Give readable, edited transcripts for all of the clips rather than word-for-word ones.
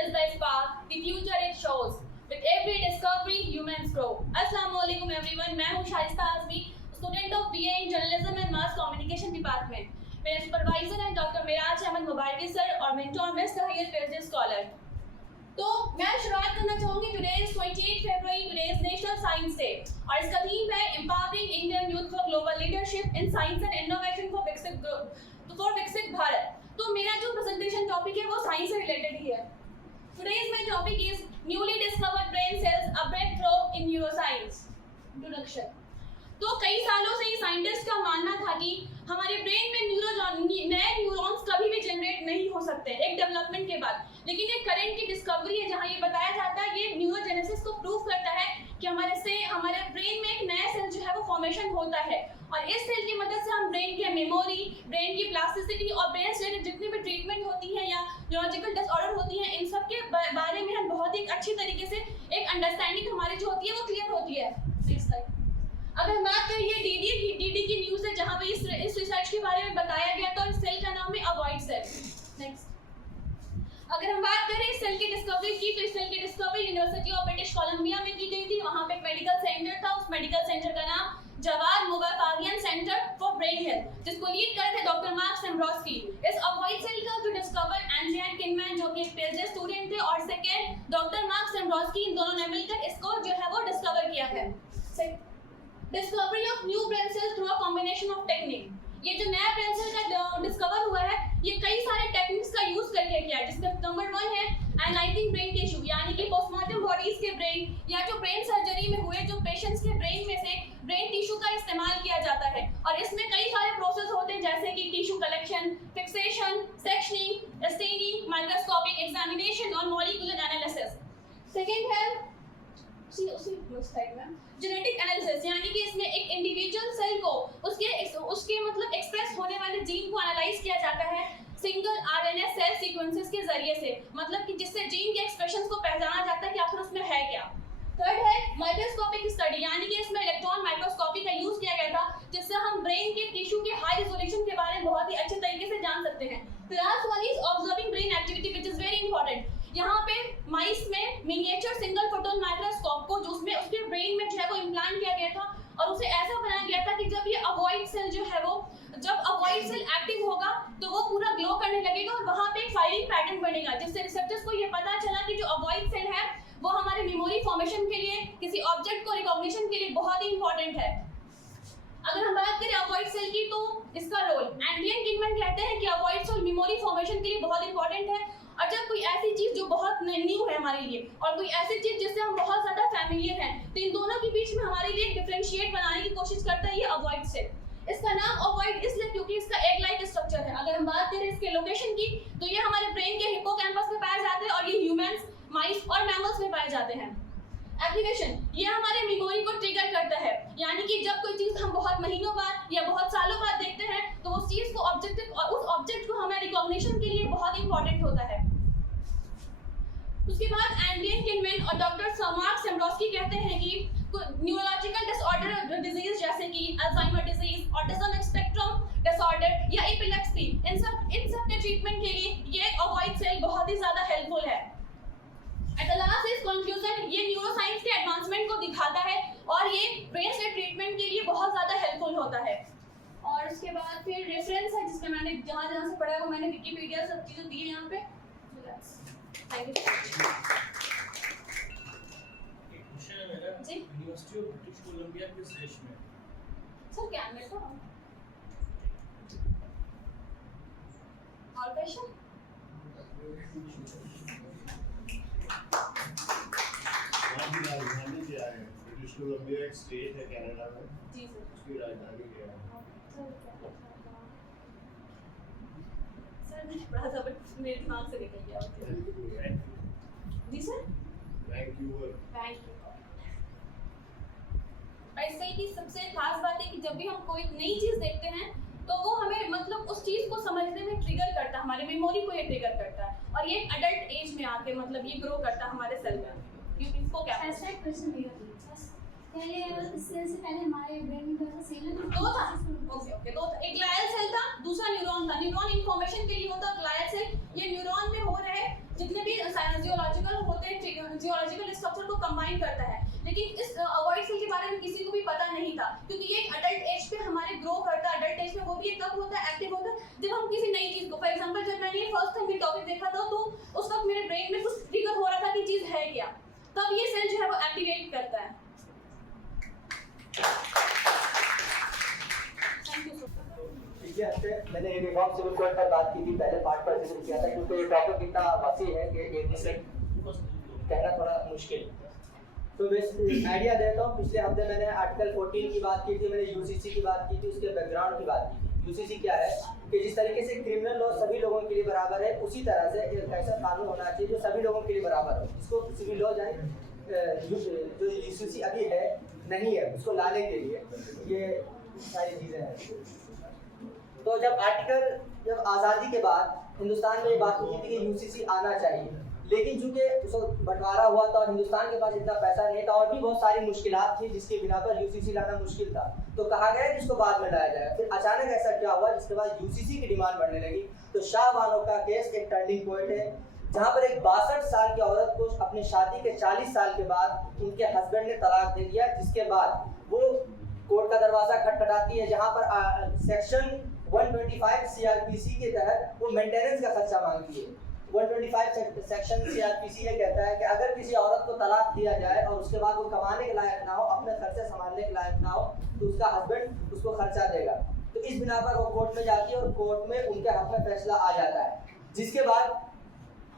is the spark, the future it shows. With every discovery, humans grow. Assalamualaikum everyone. मैं हूँ Shaista Azmi, student of BA in Journalism and Mass Communication Department. मेरे supervisor हैं doctor Miraj Ahmad मुबारकी sir और mentor miss तहैयर page scholar. तो मैं शुरुआत करना चाहूँगी। Today is 28 February, today is national science day और इसका थीम है empowering Indian youth for global leadership in science and innovation for विकसित भारत। तो मेरा जो प्रेजेंटेशन टॉपिक है वो साइंस से रिलेटेड ही है। Today's my topic is newly discovered brain cells, a breakthrough in neuroscience. Introduction. तो कई सालों से साइंटिस्ट का मानना था कि हमारे ब्रेन में नए न्यूरॉन्स कभी भी जनरेट नहीं हो सकते एक डेवलपमेंट के बाद, लेकिन एक करंट की डिस्कवरी है जहां ये बताया जाता है, ये न्यूरोजेनेसिस को प्रूव करता है कि हमारे ब्रेन में एक नया सेल जो है वो फॉर्मेशन होता है और इस सेल की मदद से हम ब्रेन की मेमोरी, ब्रेन की प्लास्टिसिटी और ब्रेन से रिलेटेड जितनी भी ट्रीटमेंट होती है या न्यूरोलॉजिकल डिसऑर्डर होती है, इन सब के बारे में हम बहुत ही अच्छी तरीके से एक अंडरस्टैंडिंग हमारी जो होती है वो क्लियर होती है। Next slide. अगर हम बात करें, ये डीडी की न्यूज़ है जहाँ पे इस रिसर्च के बारे में बताया गया था और इस सेल का नाम है अवॉइड सेल। नेक्स्ट। अगर हम बात करें इस सेल की डिस्कवरी की, तो इस सेल की discovery university of British Columbia में की गई थी। वहाँ पे एक मेडिकल सेंटर था, उस मेडिकल सेंटर का नाम Jawad Mubarakian centre for brain health, जिसको लीड कर रहे थे डॉक्टर मार्क सेम्ब्रोस्की। इस अवॉइड सेल का जो डिस्कवर एंड्रियन किनमैन जो कि एक पीएचडी स्टूडेंट थे और सेकंड डॉक्टर मार्क सेम्ब्रोस्की, इन दोनों ने मिलकर इसको जो है वो डिस्कवर किया है। Discovery of new brain cells through a combination of technique. ये जो नया ब्रेन सेल का डिस्कवर हुआ है ये कई सारे टेक्निक्स का यूज करके किया है, जिसमें नंबर 1 है एनालाइजिंग ब्रेन टिश्यू, यानी कि पोस्टमार्टम बॉडीज के ब्रेन या जो ब्रेन सर्जरी में हुए जो पेशेंट्स के ब्रेन में से ब्रेन टिश्यू का इस्तेमाल किया जाता है और इसमें कई सारे प्रोसेस होते हैं जैसे कि tissue collection, fixation, sectioning, staining, microscopic examination और मॉलिक्यूलर एनालिसिस। सेकंड है जेनेटिक एनालिसिस, यानी कि इसमें एक इंडिविजुअल सेल को उसके मतलब एक्सप्रेस होने वाले जीन को एनालाइज किया जाता है सिंगल आरएनए सेल सीक्वेंसेस के जरिए से, मतलब कि जिससे जीन के एक्सप्रेशंस को पहचाना जाता है कि आखिर उसमें है क्या। थर्ड है माइक्रोस्कोपिक स्टडी, यानी कि इसमें इलेक्ट्रॉन माइक्रोस्कोपी का यूज किया गया था जिससे हम ब्रेन के टिश्यू के हाई रेजोल्यूशन के बारे में बहुत ही अच्छे तरीके से जान सकते हैं। Last one is observing brain activity which is very important. यहाँ पे माइस में मिनिएचर सिंगल फोटोन माइक्रोस्कोप को जो उसमें उसके ब्रेन में जो है वो इम्प्लांट किया गया था और उसे ऐसा बनाया गया था कि जब ये अवॉइड सेल जो है वो जब अवॉइड सेल एक्टिव होगा तो वो पूरा ग्लो करने लगेगा और वहाँ पे एक फायरिंग पैटर्न बनेगा, जिससे रिसर्चर्स को ये पता चला कि जो अवॉइड सेल है वो हमारे मेमोरी फॉर्मेशन के लिए, किसी ऑब्जेक्ट को रिकॉग्निशन के लिए बहुत ही इंपॉर्टेंट है। अगर हम बात करें अवॉइड सेल की तो इसका रोल एंड्रियन किनमैन कहते हैं कि अवॉइड सेल मेमोरी फॉर्मेशन के लिए बहुत इंपॉर्टेंट है और जब कोई ऐसी चीज जो बहुत न्यू है हमारे लिए और कोई ऐसी चीज जिससे हम बहुत ज्यादा फैमिलियर हैं तो इन दोनों के बीच में हमारे लिए डिफरेंशिएट बनाने की कोशिश करता है ये अवॉइड सेल। इसका नाम अवॉइड इसलिए क्योंकि इसका एग लाइक स्ट्रक्चर है। अगर हम बात करें इसके लोकेशन की तो ये हमारे ब्रेन के हिप्पोकैम्पस में पाए जाते हैं और ये ह्यूमंस, माइस और मैमल्स में पाए जाते हैं। एक्टिवेशन, ये हमारे मेमोरी को ट्रिगर करता है, यानी कि जब कोई चीज हम बहुत महीनों बाद या बहुत सालों बाद देखते हैं तो उस चीज को उस ऑब्जेक्ट को हमें रिकॉग्निशन के लिए बहुत इंपॉर्टेंट होता है। उसके बाद एंड्रियन किनमैन और डॉक्टर मार्क सेम्ब्रोस्की कहते हैं कि न्यूरोलॉजिकल डिसऑर्डर डिजीज जैसे कि Alzheimer disease, autism spectrum disorder या एपिलेप्सी, इन सब के ट्रीटमेंट के लिए ये अवॉइड सेल बहुत ही ज्यादा हेल्पफुल है। At the last is conclusion, ये न्यूरोसाइंस के एडवांसमेंट को दिखाता है और ये ब्रेन से ट्रीटमेंट के लिए बहुत ज्यादा हेल्पफुल होता है। और उसके बाद फिर रेफरेंस है जिसमें मैंने जहाँ से पढ़ा है वो मैंने विकिपीडिया सब चीजें दी है यहाँ पे। Thank you. एक क्वेश्चन है मेरा जी, यूनिवर्सिटी ऑफ ब्रिटिश कोलंबिया किस देश में? सर क्या मेरे को और क्वेश्चन वहाँ की राजधानी क्या है? ब्रिटिश कोलंबिया एक स्टेट है कनाडा में। जी सर। उसकी राजधानी क्या है? सर मुझे बड़ा सा बट मेरे दिमाग से निकल गया। जी सर। वैंकूवर। ऐसे ही सबसे खास बात है कि जब भी हम कोई नई चीज देखते हैं तो वो हमें मतलब उस चीज को समझने में ट्रिगर करता है, हमारे मेमोरी को ये ट्रिगर करता है और ये अडल्ट एज में आके मतलब ये ग्रो करता है हमारे सेल में। इसको क्या क्वेश्चन पहले इससे पहले हमारे ब्रेन में कौन सा सेल है? दो था। ओके दो था, एक ग्लायल सेल था, दूसरा न्यूरॉन था। न्यूरॉन इंफॉर्मेशन के लिए होता है, ग्लायल सेल ये न्यूरॉन में हो रहे जितने भी से जियोलॉजिकल स्ट्रक्चर को कंबाइन करता है, लेकिन इस ओवॉइड सेल के बारे में किसी को भी पता नहीं था, क्योंकि ये अडल्ट एज पे हमारे ग्रो करता है। अडल्ट एज में वो भी कब होता है, एक्टिव होता है जब हम किसी नई चीज को, फॉर एग्जांपल जब मैंने ये फर्स्ट टाइम ये टॉपिक देखा था तो उस वक्त मेरे ब्रेन में कुछ ट्रिगर हो रहा था कि चीज है क्या, तब ये सेल जो है वो एक्टिवेट करता है। Thank you so much. पिछले हफ्ते मैंने यूनिफॉर्म सिविल कोड पर बात की थी, पहले पार्ट पर जिक्र किया था, क्योंकि ये टॉपिक इतना वसी है कि एक से कहना थोड़ा मुश्किल। तो बेसिक आइडिया देता हूँ। पिछले हफ्ते मैंने आर्टिकल 14 की बात की थी, मैंने यूसीसी की बात की थी, उसके बैकग्राउंड की बात की थी। यूसीसी क्या है कि जिस तरीके से क्रिमिनल लॉ सभी लोगों के लिए बराबर है, उसी तरह से एक ऐसा कानून होना चाहिए जो सभी लोगों के लिए बराबर हो, जिसको सिविल लॉ जो यूसीसी अभी है नहीं है, उसको लाने के लिए ये सारी चीज़ें हैं। तो जब आज़ादी के बाद हिंदुस्तान में ये बात हुई थी कि यूसीसी आना चाहिए, लेकिन चूंकि उसको बंटवारा हुआ था और हिंदुस्तान के पास इतना पैसा नहीं था और भी बहुत सारी मुश्किलात थी जिसके बिना पर यूसीसी लाना मुश्किल था, तो कहा गया कि इसको बाद में लाया जाएगा। फिर अचानक ऐसा क्या हुआ जिसके बाद यूसीसी की डिमांड बढ़ने लगी। तो शाह बानो का केस एक टर्निंग पॉइंट है, जहाँ पर एक 62 साल की औरत को अपनी शादी के 40 साल के बाद उनके हस्बैंड ने तलाक दे दिया, जिसके बाद वो कोर्ट का दरवाजा खटखटाती है, जहाँ पर सेक्शन 125 सीआरपीसी के तहत वो मेंटेनेंस का खर्चा मांगती है। 125 सेक्शन सीआरपीसी ये कहता है कि अगर किसी औरत को तलाक दिया जाए और उसके बाद वो कमाने के लायक ना हो, अपने खर्चे संभालने के लायक ना हो, तो उसका हस्बैंड उसको खर्चा देगा। तो इस बिना पर वो कोर्ट में जाती है और कोर्ट में उनके हक में फैसला आ जाता है। जिसके बाद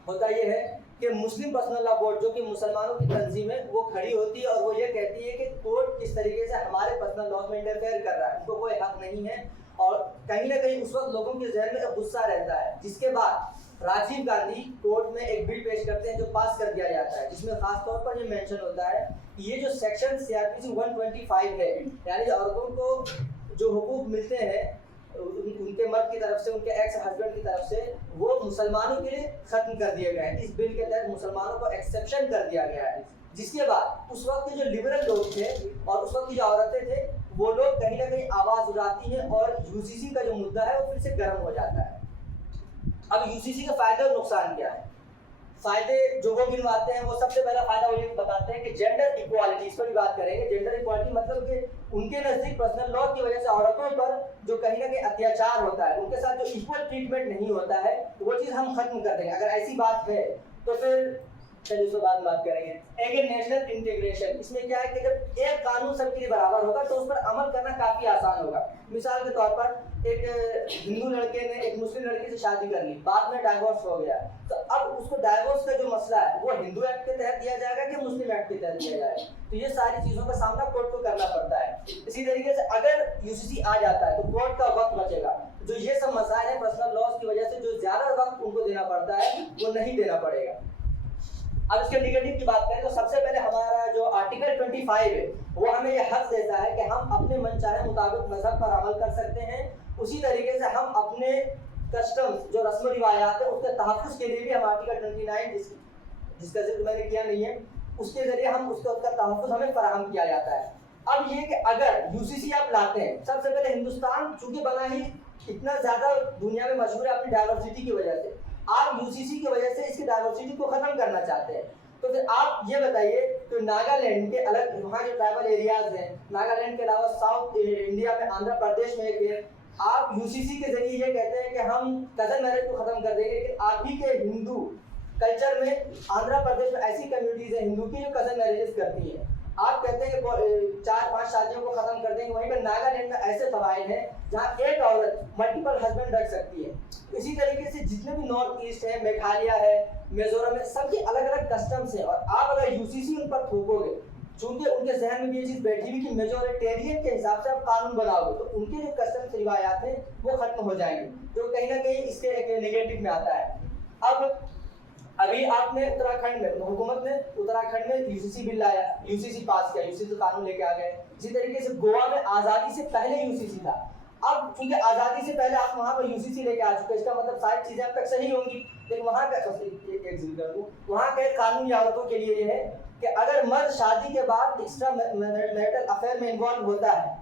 होता ये है कि मुस्लिम पर्सनल लॉ बोर्ड, जो कि मुसलमानों की तंजीम है, वो खड़ी होती है और वो ये कहती है कि कोर्ट किस तरीके से हमारे पर्सनल लॉ में इंटरफेयर कर रहा है, उनको कोई हक नहीं है। और कहीं ना कहीं उस वक्त लोगों के जहन में एक गुस्सा रहता है। जिसके बाद राजीव गांधी कोर्ट में एक बिल पेश करते हैं जो पास कर दिया जाता है, जिसमें खास तौर पर ये मेंशन होता है कि ये जो सेक्शन सीआरपीसी 125 है, यानी औरतों को जो हुकूक मिलते हैं उनके मर्द की तरफ से, उनके एक्स हस्बैंड की तरफ से, वो मुसलमानों के लिए खत्म कर दिए गए हैं। इस बिल के तहत मुसलमानों को एक्सेप्शन कर दिया गया है। जिसके बाद उस वक्त के जो लिबरल लोग थे और उस वक्त की जो औरतें थे, वो लोग कहीं ना कहीं आवाज उठाती हैं और यूसीसी का जो मुद्दा है वो फिर से गर्म हो जाता है। अब यूसीसी का फायदा और नुकसान क्या है? फायदे जो वो गिनवाते हैं, वो सबसे पहला फायदा वो ये बताते हैं कि जेंडर इक्वालिटी, इस पर भी बात करेंगे। जेंडर इक्वालिटी मतलब कि उनके नजदीक पर्सनल लॉ की वजह से औरतों पर जो कहीं ना कहीं अत्याचार होता है, उनके साथ जो इक्वल ट्रीटमेंट नहीं होता है, तो वो चीज़ हम खत्म कर देंगे। अगर ऐसी बात है तो फिर चलिए उसके बाद बात करेंगे। एक नेशनल इंटीग्रेशन, इसमें क्या है कि जब एक कानून सबके लिए बराबर होगा तो उस पर अमल करना काफी आसान होगा। मिसाल के तौर पर एक हिंदू लड़के ने एक मुस्लिम लड़की से शादी कर ली, बाद में डाइवोर्स हो गया, तो अब उसको डाइवोर्स का जो मसला है वो हिंदू एक्ट के तहत दिया जाएगा कि मुस्लिम एक्ट के तहत दिया जाएगा। तो ये सारी चीजों का सामना कोर्ट को करना पड़ता है। इसी तरीके से अगर यूसीसी आ जाता है तो कोर्ट का वक्त बचेगा। जो ये सब मसाइल है पर्सनल लॉज की वजह से जो ज्यादा वक्त उनको देना पड़ता है वो नहीं देना पड़ेगा। अब इसके निगेटिव की बात करें तो सबसे पहले हमारा जो आर्टिकल 25 है वो हमें ये हक देता है कि हम अपने मनचाहे मुताबिक मजहब पर अमल कर सकते हैं। उसी तरीके से हम अपने कस्टम्स जो रस्म रिवायात है उसके तहफ़्फ़ुज़ के लिए भी हम आर्टिकल 29 जिसका जिक्र मैंने किया नहीं है, उसके जरिए हम उसका तहफ़्फ़ुज़ हमें फराहम किया जाता है। अब ये कि अगर यूसीसी आप लाते हैं, सबसे पहले हिंदुस्तान चूंकि बना ही इतना ज़्यादा दुनिया में मशहूर है अपनी डाइवर्सिटी की वजह से, आप यूसीसी की वजह से इसकी डाइवर्सिटी को खत्म करना चाहते हैं। तो फिर आप ये बताइए तो नागालैंड के अलग वहाँ जो ट्राइबल एरियाज हैं, नागालैंड के अलावा साउथ इंडिया में आंध्र प्रदेश में एक है, आप यूसीसी के जरिए ये कहते हैं कि हम कजन मैरिज को खत्म कर देंगे, लेकिन आप ही के हिंदू कल्चर में आंध्र प्रदेश में ऐसी कम्युनिटीज हैं हिंदू की जो कजन मैरिजेस करती हैं। आप कहते हैं कि 4-5 शादियों को खत्म कर देंगे, वहीं पर नागालैंड में ऐसे कबाइल हैं जहाँ एक औरत मल्टीपल हस्बैंड रख सकती है। इसी तरीके से जितने भी नॉर्थ ईस्ट है, मेघालय है, मिजोरम है, सबकी अलग अलग कस्टम्स हैं। और आप अगर यूसीसी उन पर थोपोगे, चूंकि उनके जहन में भी ये चीज़ बैठी हुई कि मेजोरिटेरियन के हिसाब से आप कानून बनाओगे, तो उनके जो कस्टम्स रिवायात हैं वो खत्म हो जाएंगे, जो कहीं ना कहीं इसके एक नेगेटिव में आता है। अब अभी आपने उत्तराखंड में हुकूमत ने उत्तराखंड में यूसीसी बिल लाया, यूसीसी पास किया, यूसीसी कानून लेके आ गए। इसी तरीके से गोवा में आज़ादी से पहले यूसीसी था। अब चूंकि आज़ादी से पहले आप वहाँ पर यूसीसी लेके आ चुके, इसका मतलब सारी चीज़ें अब तक सही होंगी, लेकिन वहाँ का वहाँ के कानूनी औरतों के लिए ये है कि अगर मर्द शादी के बाद एक्स्ट्रा मैरिटल अफेयर में इन्वॉल्व होता है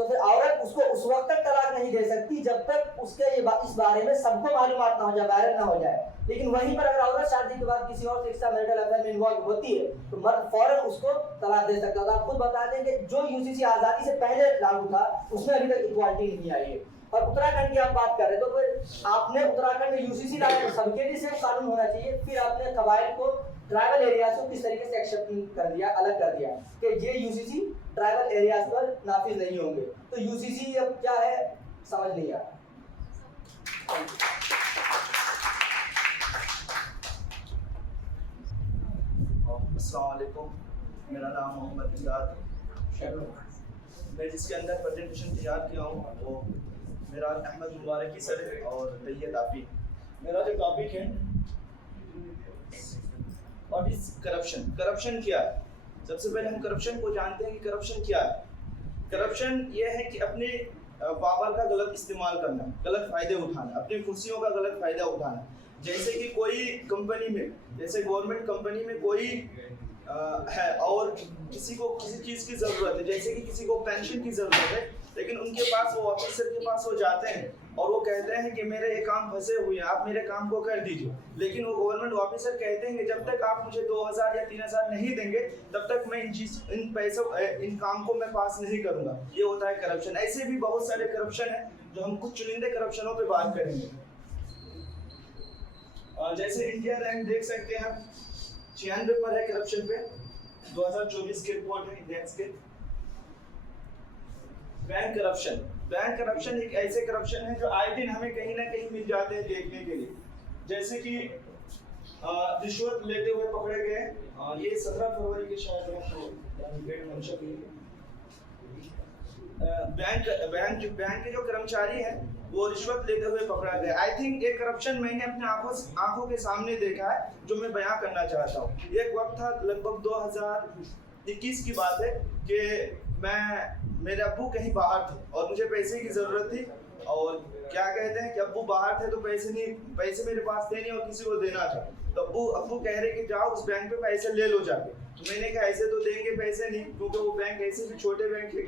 तो फिर औरत उसको उस वक्त तक तलाक नहीं दे सकती जब तक उसके इस बारे में सबको मालूमात ना हो जाए, वायरल ना हो जाए। लेकिन वहीं पर अगर औरत शादी के बाद किसी और एक्स्ट्रा मैरिटल अफेयर में इन्वॉल्व होती है तो मर्द फौरन उसको तलाक दे सकता है। तो आप खुद बता दें कि जो यूसीसी आजादी से पहले लागू था उसमें अभी तक इक्वालिटी नहीं आई है। और उत्तराखंड की आप बात कर रहे हैं तो फिर आपने उत्तराखंड में यूसीसी लाया तो सबके लिए सेम कानून होना चाहिए। फिर आपने कबाइल को ट्राइबल एरियाज को किस तरीके से एक्सेप्ट कर दिया, अलग कर दिया कि ये यूसीसी ट्राइबल एरियाज पर नाफिज नहीं होंगे। तो यूसीसी अब क्या है समझ नहीं आ रहा। अस्सलाम वालेकुम, मेरा नाम मोहम्मद इमदाद। मैं जिसके अंदर प्रेजेंटेशन तैयार किया हूँ वो मेरा अहमद मुबारकी सर है और तैयद आफी। मेरा जो टॉपिक है व्हाट इज करप्शन। करप्शन क्या है? सबसे पहले हम करप्शन को जानते हैं कि करप्शन क्या है। करप्शन ये है कि अपने पावर का गलत इस्तेमाल करना, गलत फायदे उठाना, अपनी कुर्सियों का गलत फायदा उठाना। जैसे कि कोई कंपनी में, जैसे गवर्नमेंट कंपनी में कोई है और किसी को किसी चीज़ की ज़रूरत है, जैसे कि किसी को पेंशन की ज़रूरत है, लेकिन उनके पास वो ऑफिसर के पास वो जाते हैं और वो कहते हैं कि मेरे ये काम फंसे हुए हैं, आप मेरे काम को कर दीजिए। लेकिन वो गवर्नमेंट ऑफिसर कहते हैं कि जब तक आप मुझे 2000 या 3000 नहीं देंगे तब तक मैं इन पैसों इन काम को मैं पास नहीं करूँगा। ये होता है करप्शन। ऐसे भी बहुत सारे करप्शन है जो हम कुछ चुनिंदे करप्शनों पर बात करेंगे। जैसे इंडिया रैंक देख सकते हैं 96 पर है करप्शन पे, 2024 की रिपोर्ट है इंडेक्स के। बैंक करप्शन एक ऐसे करप्शन है जो आए दिन हमें कहीं ना कहीं मिल जाते हैं देखने के लिए। जैसे कि रिश्वत लेते हुए पकड़े गए, ये 17 फरवरी के शायद बैंक के जो कर्मचारी हैं वो रिश्वत लेते हुए पकड़ा गया। आई थिंक एक करप्शन मैंने अपने आंखों के सामने देखा है जो मैं बयां करना चाहता हूँ। एक वक्त था लगभग 2021 की बात है कि मेरे अब्बू कहीं बाहर थे और मुझे पैसे की ज़रूरत थी और क्या कहते हैं कि अब्बू बाहर थे तो पैसे मेरे पास थे नहीं और किसी को देना था। तो अब्बू कह रहे कि जाओ उस बैंक पे पैसे ले लो जाके। तो मैंने कहा ऐसे तो देंगे पैसे नहीं, क्योंकि वो बैंक ऐसे भी छोटे बैंक है,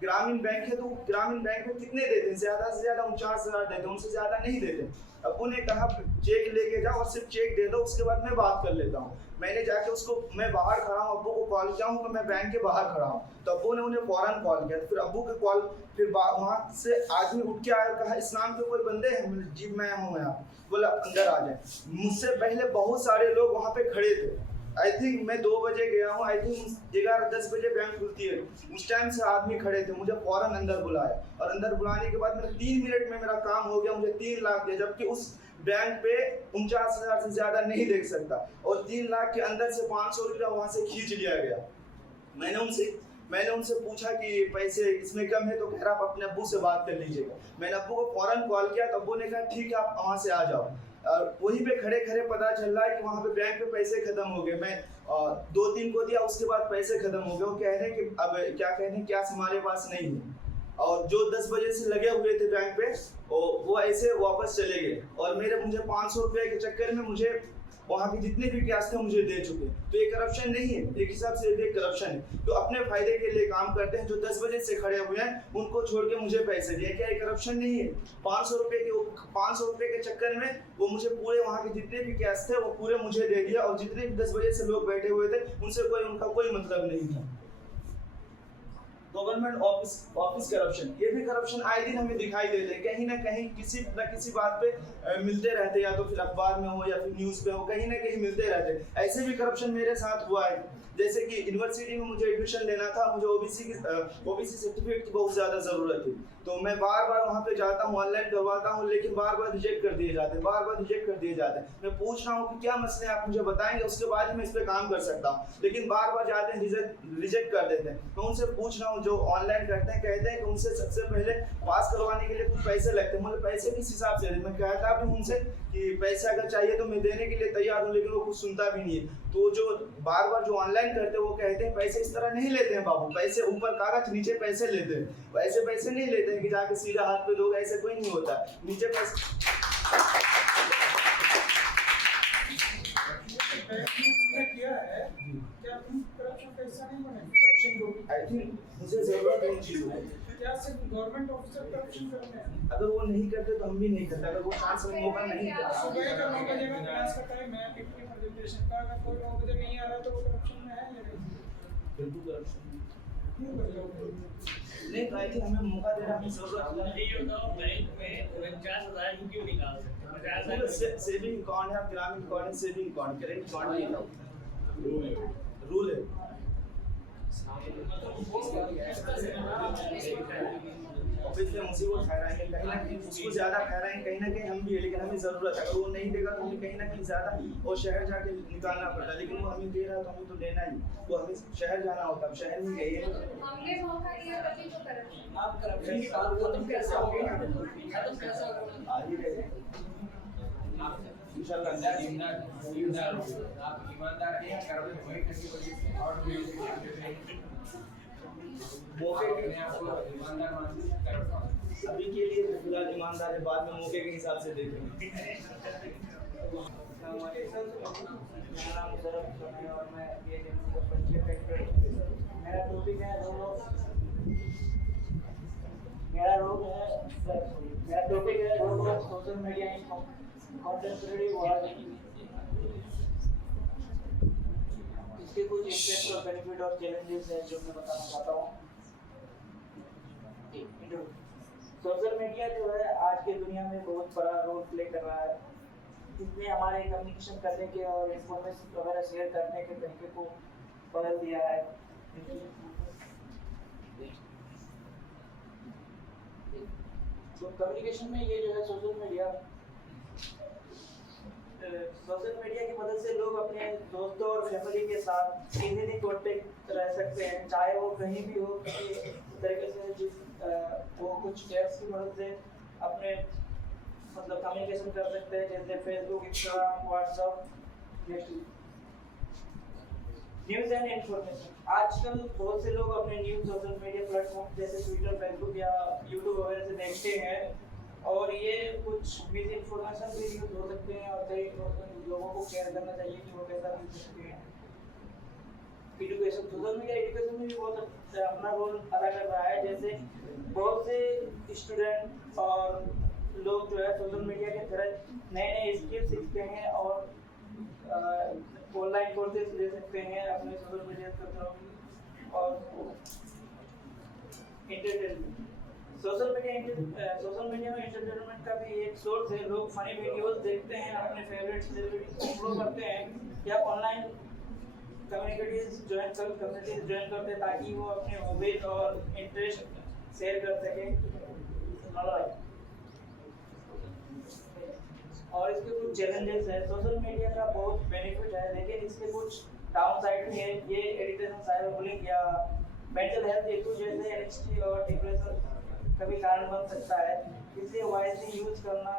ग्रामीण बैंक है। तो ग्रामीण बैंक में कितने देते हैं? ज़्यादा से ज़्यादा 49,000 देते हैं, उनसे ज़्यादा नहीं देते। अब्बू ने कहा चेक लेके जाओ और सिर्फ चेक दे दो, उसके बाद मैं बात कर लेता हूँ। मैंने जाके मैं बाहर खड़ा हूँ, अब्बू को कॉल किया हूँ कि मैं बैंक के बाहर खड़ा हूँ। तो अब्बू ने उन्हें फ़ौरन कॉल किया। फिर अब्बू के कॉल फिर वहाँ से आदमी उठ के आया और कहा इस नाम के कोई बंदे हैं? जी मैं हूँ यहाँ। बोला अंदर आ जाए। मुझसे पहले बहुत सारे लोग वहाँ पे खड़े थे। आई थिंक मैं 2 बजे गया हूँ, आई थिंक 11-10 बजे बैंक खुलती है। उस टाइम से आदमी खड़े थे, मुझे फ़ौरन अंदर बुलाया और अंदर बुलाने के बाद मेरा 3 मिनट में मेरा काम हो गया। मुझे 3 लाख दिया, जबकि उस बैंक पे 49,000 से ज़्यादा नहीं देख सकता और 3 लाख के अंदर से 500 रुपया वहाँ से खींच लिया गया। मैंने उनसे पूछा कि पैसे इसमें कम है, तो कह रहा आप अपने अब्बू से बात कर लीजिएगा। मैंने अब्बू को फ़ौरन कॉल किया तो अब्बू ने कहा ठीक है आप वहाँ से आ जाओ। और वहीं पे खड़े खड़े पता चल रहा है कि वहाँ पे बैंक पे पैसे खत्म हो गए। मैं 2-3 को दिया, उसके बाद पैसे खत्म हो गए। वो कह रहे हैं कि अब क्या कह रहे हैं, कैश हमारे पास नहीं है। और जो 10 बजे से लगे हुए थे बैंक पे वो ऐसे वापस चले गए और मुझे 500 रुपये के चक्कर में मुझे वहाँ के जितने भी कैश थे मुझे दे चुके। तो ये करप्शन नहीं है, एक हिसाब से ये करप्शन है। तो अपने फायदे के लिए काम करते हैं, जो 10 बजे से खड़े हुए हैं उनको छोड़ के मुझे पैसे दिए, क्या ये करप्शन नहीं है? 500 रुपये के चक्कर में वो मुझे पूरे वहाँ के जितने भी कैश थे वो पूरे मुझे दे दिया और जितने भी 10 बजे से लोग बैठे हुए थे उनसे उनका कोई मतलब नहीं था। गवर्नमेंट ऑफिस करप्शन, ये भी करप्शन आए दिन हमें दिखाई देते हैं। कहीं ना कहीं किसी न किसी बात पे मिलते रहते, या तो फिर अखबार में हो या फिर न्यूज़ पे हो, कहीं ना कहीं मिलते रहते। ऐसे भी करप्शन मेरे साथ हुआ है। जैसे कि यूनिवर्सिटी में मुझे एडमिशन लेना था, मुझे ओबीसी सर्टिफिकेट की बहुत ज़्यादा ज़रूरत थी। तो मैं बार वहाँ पे जाता हूँ, ऑनलाइन करवाता हूँ, लेकिन बार रिजेक्ट कर दिए जाते हैं। मैं पूछ रहा हूँ कि क्या मसले आप मुझे बताएंगे, उसके बाद ही मैं इस पर काम कर सकता हूँ, लेकिन बार जाते हैं रिजेक्ट कर देते हैं। मैं उनसे पूछ रहा हूँ जो ऑनलाइन करते हैं, कहते हैं कि उनसे सबसे पहले पास करवाने के लिए कुछ पैसे लगते हैं। मुझे पैसे किस हिसाब से? मैं कहता भी उनसे कि पैसे अगर चाहिए तो मैं देने के लिए तैयार हूँ, लेकिन वो कुछ सुनता भी नहीं है। तो जो बार जो ऑनलाइन करते हैं वो कहते हैं पैसे इस तरह नहीं लेते हैं बाबू, पैसे ऊपर कागज नीचे पैसे लेते हैं। पैसे नहीं लेते हैं कि जाके सीधा हाथ पे दोगे, ऐसे कोई नहीं होता। नीचे पैसे किया है क्या तुम करप्शन पैसा नहीं बने? करप्शन को आई थिंक मुझे जरूरत है इन चीज़ों की। क्या सिर्फ गवर्नमेंट ऑफिसर करप्शन करते हैं? अगर वो नहीं करते तो हम भी नहीं करते, अगर वो चांस हमें मौका नहीं सुबह देते। का 9 बजे का क्लास का टाइम है, PPT प्रेजेंटेशन का, अगर कोई 9 बजे नहीं आ रहा तो वो करप्शन में है या नहीं? बिल्कुल करप्शन क्यों कर रहे हो? नहीं, तो आई थिंक हमें मौका दे रहा है, हमें जरूरत है। ये बताओ बैंक में 49,000 क्यों निकाल सकते हैं? 50,000 सेविंग अकाउंट है, ग्रामीण अकाउंट है, सेविंग अकाउंट, करेंट अकाउंट नहीं था, रूल है। ऑफिस में मुसीबत ठहराएंगे, कहीं ना कहीं उसको ज्यादा ठहराएंगे, कहीं ना कहीं हम भी है, लेकिन हमें जरूरत है, अगर वो नहीं देगा तो हमें कहीं ना कहीं ज्यादा और शहर जाके निकालना पड़ता है, लेकिन वो हमें दे रहा है तो हमें तो लेना ही, वो हमें शहर जाना होता है, अब शहर नहीं गए हमने मौका दिया तभी तो करप्शन। आप करप्शन की बात खत्म कैसे होगी? खत्म कैसे होगा? आ ही रहे हैं। इंशाल्लाह आप ईमानदार हैं, करोगे वही किसी वजह से और भी मौके अपने आप को ईमानदार मानते हैं, करो। अभी के लिए तो फिलहाल ईमानदार है, बाद में मौके के हिसाब से देखेंगे। मेरा नाम मुशर्रफ है और मैं ये एजेंसी का पंचायत सेक्रेटरी। मेरा टॉपिक है role of social media in contemporary world. इसके कुछ इम्पैक्ट और बेनिफिट और चैलेंजेस हैं जो मैं बताना चाहता हूँ। सोशल मीडिया जो है आज के दुनिया में बहुत बड़ा रोल प्ले कर रहा है। इसने हमारे कम्युनिकेशन करने के और इंफॉर्मेशन वगैरह शेयर करने के तरीके को बदल दिया है। तो कम्युनिकेशन में ये जो है सोशल मीडिया की मदद से लोग अपने दोस्तों और फैमिली के साथ इजीली कॉन्टेक्ट रह सकते हैं, चाहे वो कहीं भी हो, किसी तरीके से वो कुछ टैब्स की मदद से अपने मतलब कम्युनिकेशन कर सकते हैं, जैसे Facebook, Instagram, WhatsApp. News and information. आजकल बहुत से लोग अपने न्यूज़ सोशल मीडिया प्लेटफॉर्म जैसे ट्विटर, फेसबुक या यूट्यूब वगैरह से देखते हैं और ये कुछ मिस इन्फॉर्मेशन भी यूज हो सकते हैं और कई लोगों को केयर करना चाहिए कि वो कैसा यूज करते हैं। एजुकेशन, सोशल मीडिया एजुकेशन में भी बहुत अपना रोल अदा कर रहा है। जैसे बहुत से स्टूडेंट और लोग जो है सोशल मीडिया के तरह नए नए स्किल सीखते हैं और ऑनलाइन कोर्सेज ले सकते हैं अपने सोशल मीडिया के थ्रू। और एंटरटेनमेंट, सोशल मीडिया में एंटरटेनमेंट का भी एक सोर्स है। लोग फनी वीडियोस देखते हैं, अपने फेवरेट सेलिब्रिटीज को फॉलो करते हैं या ऑनलाइन कम्युनिटीज ज्वाइन करते हैं ताकि वो अपने हॉबीज और इंटरेस्ट शेयर कर सकें। और इसके कुछ चैलेंजेस है। सोशल मीडिया का बहुत बेनिफिट है लेकिन इसके कुछ डाउन साइड भी है। ये एडिक्शन, साइबर बुलिंग या मेंटल हेल्थ इशू जैसे एंग्जाइटी और डिप्रेशन का भी कारण बन सकता है। इसलिए वाइजली यूज करना।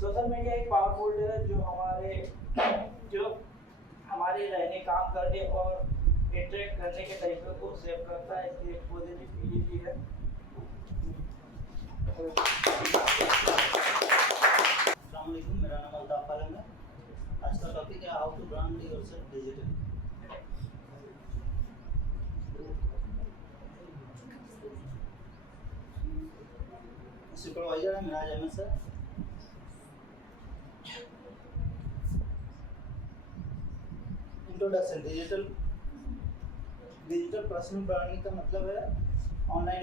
सोशल मीडिया एक पावरफुल है जो हमारे रहने, काम करने और इंटरेक्ट करने के तरीकों को सेव करता है। इसलिए पॉजिटिव चीज है। अस्सलामुअलैकुम, मेरा नाम अल्ताफ आलम है। आज का टॉपिक है how to brand yourself digital. Supervisor है Miraj Ahmad sir. Introduction. Digital personal branding का मतलब है ऑनलाइन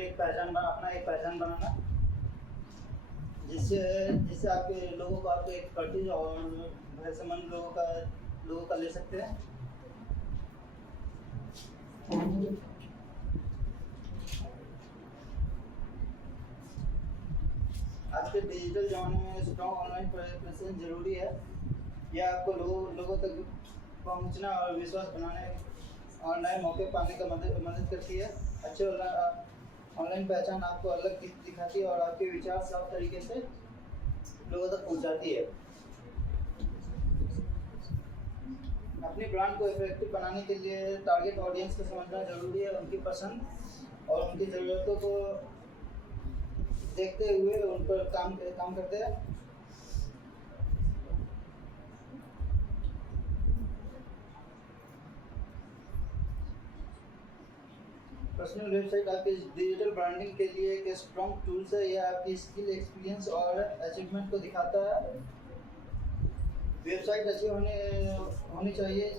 अपना एक पहचान बनाना जिससे आपके लोगों को आपके एक्सपर्टीज और भरोसेमंद लोगों का ले सकते हैं। आज के डिजिटल ज़माने में स्ट्रॉन्ग ऑनलाइन प्रेजेंस जरूरी है। यह आपको लोगों तक पहुंचना और विश्वास बनाने, ऑनलाइन मौके पाने का मदद करती है। अच्छे ऑनलाइन पहचान आपको अलग दिखाती है और आपके विचार साफ तरीके से लोगों तक पहुंचाती है। अपनी ब्रांड को इफेक्टिव बनाने के लिए टारगेट ऑडियंस को समझना जरूरी है। उनकी पसंद और उनकी ज़रूरतों को देखते हुए उन पर काम करते हैं। पर्सनल वेबसाइट आपके डिजिटल ब्रांडिंग के लिए एक स्ट्रॉन्ग टूल्स है। यह आपकी स्किल, एक्सपीरियंस और अचीवमेंट को दिखाता है। वेबसाइट अच्छी होनी चाहिए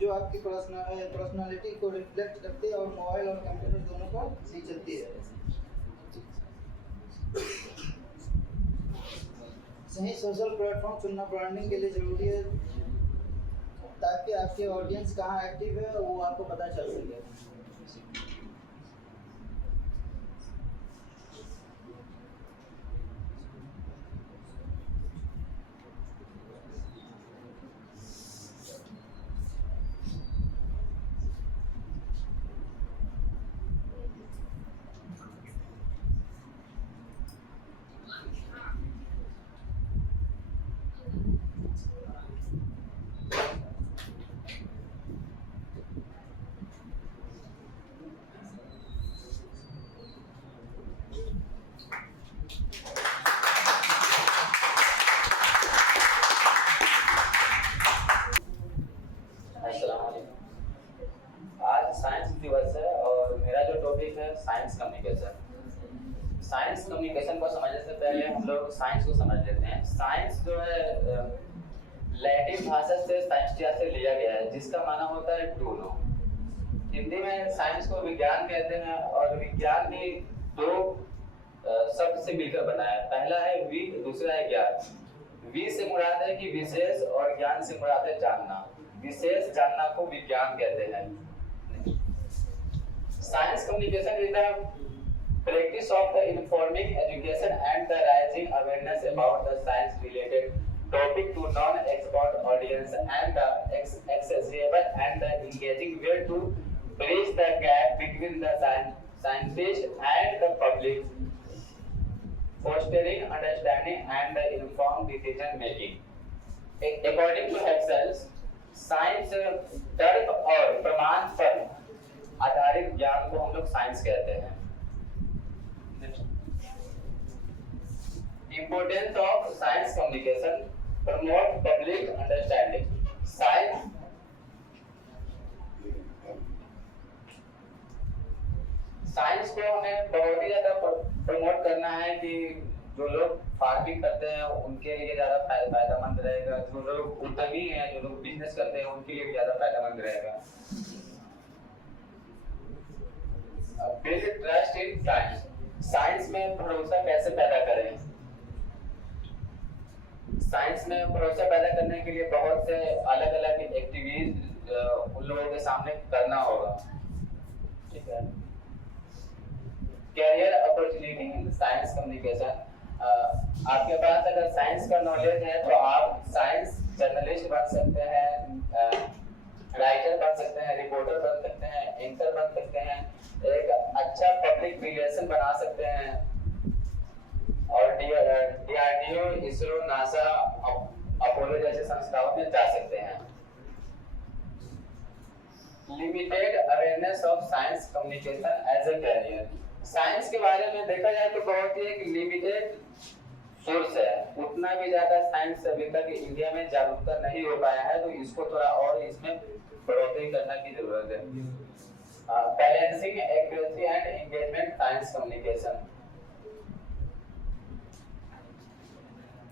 जो आपकी पर्सनालिटी को रिफ्लेक्ट करती है और मोबाइल और कंप्यूटर दोनों पर सही चलती है। सही सोशल प्लेटफॉर्म चुनना ब्रांडिंग के लिए ज़रूरी है ताकि आपके ऑडियंस कहाँ एक्टिव है वो आपको पता चल सके। आज साइंस दिवस है और मेरा जो टॉपिक है साइंस कम्युनिकेशन। साइंस कम्युनिकेशन को समझने से पहले हम लोग साइंस को समझ लेते हैं। साइंस जो है लैटिन भाषा से साइंटिया से लिया गया है, जिसका माना होता है टू नो। हिंदी में साइंस को विज्ञान कहते हैं और विज्ञान भी दो शब्द से मिलकर बना है। पहला है वि, दूसरा है ज्ञान। वि से मुराद है कि विशेष और ज्ञान से मुराद है जानना। विशेष जानना को विज्ञान कहते हैं। Science communication is the practice of the informing education and the raising awareness about the science related topic to non-expert audience and the accessible and the engaging way to bridge the gap between the scientist and the public, fostering understanding and the informed decision making. According to Hexels, science तर्क और प्रमाण पर आधारित ज्ञान को हम लोग science कहते हैं। Importance of science communication, promote public understanding. Science को हमें बहुत ही ज्यादा प्रमोट करना है कि जो लोग फार्मिंग करते हैं उनके लिए ज्यादा फायदेमंद रहेगा। जो लोग उद्यमी हैं, जो लोग बिजनेस करते हैं, उनके लिए भी ज्यादा फायदेमंद रहेगा। Build trust in science. Science में भरोसा कैसे पैदा करें? साइंस में भरोसा पैदा करने के लिए बहुत से अलग अलग एक्टिविटीज उन लोगों के सामने करना होगा। ठीक है। Career opportunity in science communication. आपके पास अगर साइंस का नॉलेज है तो आप साइंस जर्नलिस्ट बन सकते हैं, राइटर बन सकते हैं, रिपोर्टर बन सकते हैं, एंकर बन सकते हैं, एक अच्छा पब्लिक रिलेशन बना सकते हैं और DRDO, इसरो, नासा, अपोलो जैसे संस्थाओं में जा सकते हैं। Limited awareness of science communication as a career. Science के बारे में देखा जाए तो बहुत ही एक लिमिटेड सोर्स है, उतना भी ज्यादा साइंस अभी तक इंडिया में जागरूकता नहीं हो पाया है, तो इसको थोड़ा और इसमें बढ़ोतरी करने की जरूरत है। Balancing accuracy and engagement science communication.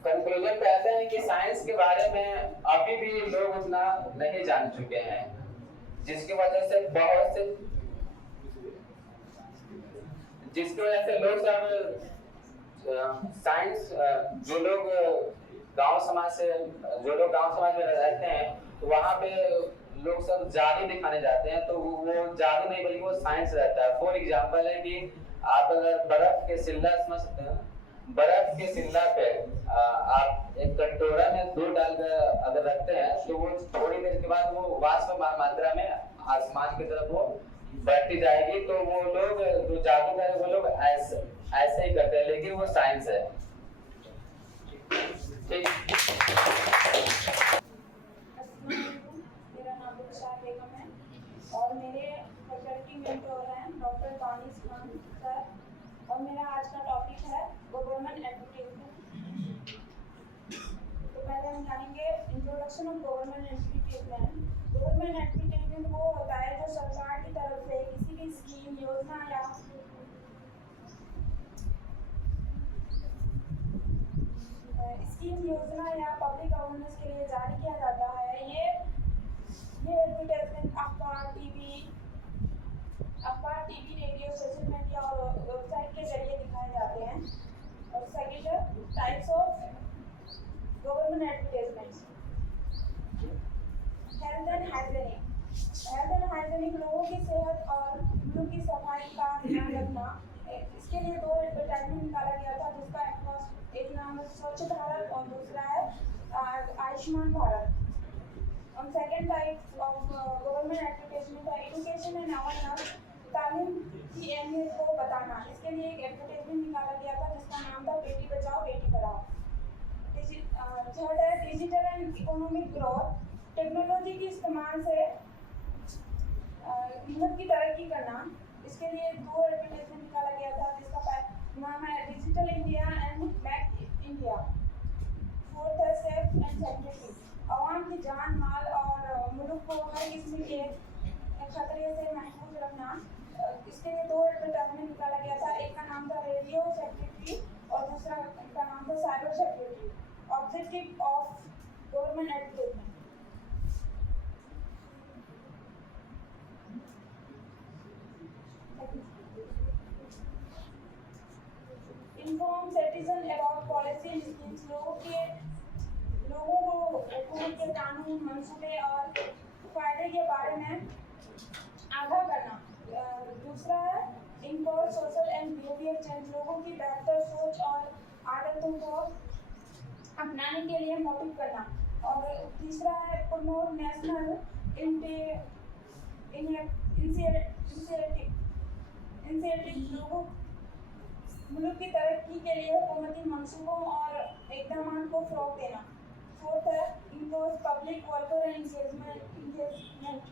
Conclusion पे आते हैं कि साइंस के बारे में अभी भी लोग उतना नहीं जान चुके हैं, जिसकी वजह से लोग सब साइंस जो लोग गांव समाज में रहते हैं तो वहाँ पे लोग सब जादू दिखाने जाते हैं, तो वो जादू नहीं बल्कि वो साइंस रहता है। फॉर एग्जांपल है कि आप अगर बर्फ के शिला समझ सकते हैं, बर्फ के शिला पे आप एक कटोरा में दूध डालकर अगर रखते हैं तो वो थोड़ी देर के बाद वो वाष्प मात्रा में आसमान की तरफ वो बढ़ती जाएगी। तो वो लोग जो जादूगर है वो लोग ऐसे ही करते हैं, लेकिन वो साइंस है। ठीक। मेरा नाम रुखसार बेगम है और मेरे फैकल्टी मेंटर हैं डॉक्टर दानिश खान सर, और मेरा आज का टॉपिक है गवर्नमेंट एडवर्टाइजमेंट। तो पहले हम जानेंगे introduction of government advertisement. Government advertisement वो होता है जो सरकार की तरफ से किसी भी स्कीम योजना या पब्लिक अवेयरनेस के लिए जारी किया जाता है। ये एडवर्टाइजमेंट अखबार, टीवी, रेडियो, सोशल मीडिया और वेबसाइट के जरिए दिखाए जाते हैं। और सेकंड है types of government advertisements. Health and hygienic लोगों की सेहत और मुल्क की सफाई का ध्यान रखना। इसके लिए 2 एडवर्टाइजमेंट निकाला गया था, जिसका एक नाम है स्वच्छ भारत और दूसरा है आयुष्मान भारत। और second type of government advertisement है एजुकेशन एंड अवेयरनेस, तालीम की अहमियत को बताना। इसके लिए एक एडवर्टाइजमेंट निकाला गया था, जिसका नाम था बेटी बचाओ बेटी पढ़ाओ। थर्ड है digital and economic growth, technology के इस्तेमाल से मुल्क की तरक्की करना। इसके लिए 2 एडवर्टाइजमेंट निकाला गया था, जिसका नाम है digital India and make India. Fourth है सेफ एंड सिक्योरिटी, आवाम की जान माल और मुल्क को हर किस्म के खतरे से महफूज रखना। इसके लिए 2 एडवर्टाइजमेंट निकाला गया था, एक का नाम था रेडियो सिक्योरिटी और दूसरा का नाम था cyber security. Objective of government advertisement. Inform citizen about policy and schemes, लोगों को हुकूमत के कानून, मंसूबे और फायदे के बारे में आगाह करना। दूसरा है impose social and behaviour change, लोगों की बेहतर सोच और आदतों को अपनाने के लिए मोटिव करना। और तीसरा है प्रमोट नेशनल इनिशिएटिव, लोगों मुल्क की तरक्की के लिए हुकूमती मंसूबों और इक़दाम को फ़रोग़ देना। फोर्थ है इम्पोज पब्लिक वेलफेयर एंगेजमेंट,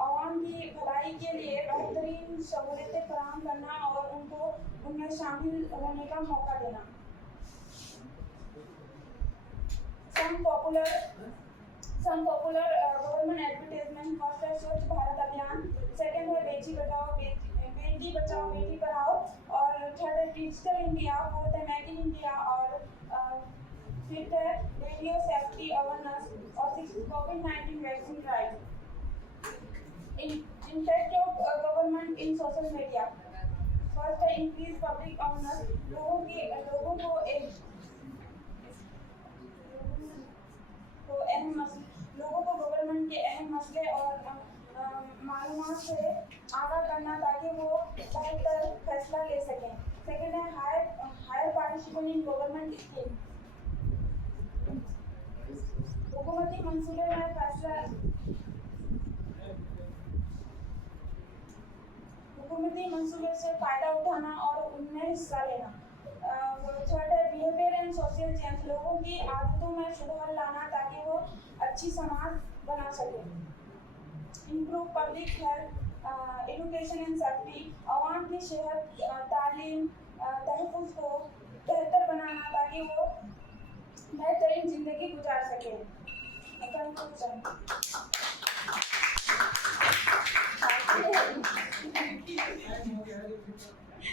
आवाम की भलाई के लिए बेहतरीन सहूलियतें फराहम करना और उनको उनमें शामिल होने का मौका देना। Some popular government advertisement, first है स्वच्छ भारत अभियान, सेकंड है बेटी बचाओ बेटी पढ़ाओ और थर्ड है डिजिटल इंडिया, फोर्थ है मेक इन इंडिया और फिफ्थ है रेडियो सेफ्टी अवेयरनेस और sixth covid vaccine drive. Impact of government in social media, first है इंक्रीज पब्लिक अवेयरनेस, लोगों को गवर्नमेंट के अहम मसले और मालूमात से आगाह करना ताकि वो बेहतर फैसला ले सकें। सेकेंड है higher participation in government scheme, हुकूमती मंसूबे में हुकूमती मंसूबे से फ़ायदा उठाना और उनमें हिस्सा लेना। थर्ड है बिहेवियर एंड सोशल चेंज, लोगों की आदतों में सुधार लाना ताकि वो अच्छी समाज बना सके। Improve public health education and safety, आवाम की सेहत तालीम तहफ़्फ़ुज़ को बेहतर बनाना ताकि वो बेहतरीन ज़िंदगी गुजार सके।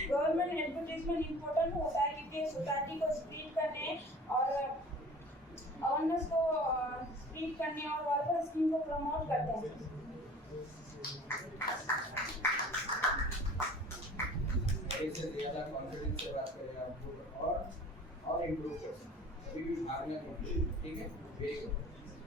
गवर्नमेंट एडवर्टाइजमेंट इम्पोर्टेंट होता है क्योंकि सोसाइटी को स्प्रेड करने और अवेयरनेस को स्प्रेड करने और वेलफेयर स्कीम को प्रमोट करते हैं। इससे ज़्यादा कॉन्फिडेंस से बात करें आपको और इम्प्रूव कर सकते हैं। अभी भी भागना नहीं, ठीक है? Very good.